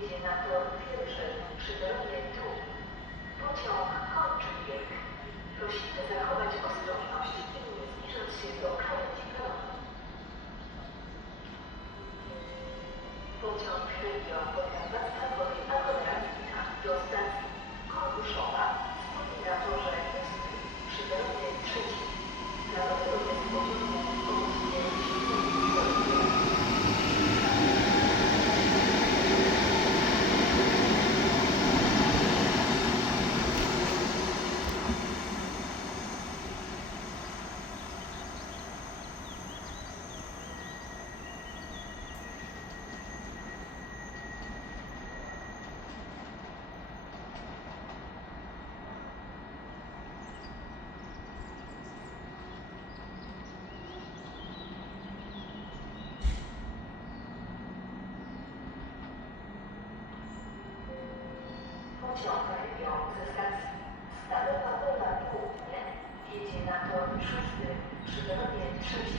Jedzie na tor pierwszy przy peronie tu. Pociąg kończy bieg. Prosimy zachować ostrożność i nie zbliżać się do krawędzi peronu. Pociąg region Podkarpacka Kolej Aglomeracyjna do stacji Korkuszowa Pociąg region ze stacji Stalowa Wola Południe jedzie na tor szósty przy peronie trzecim.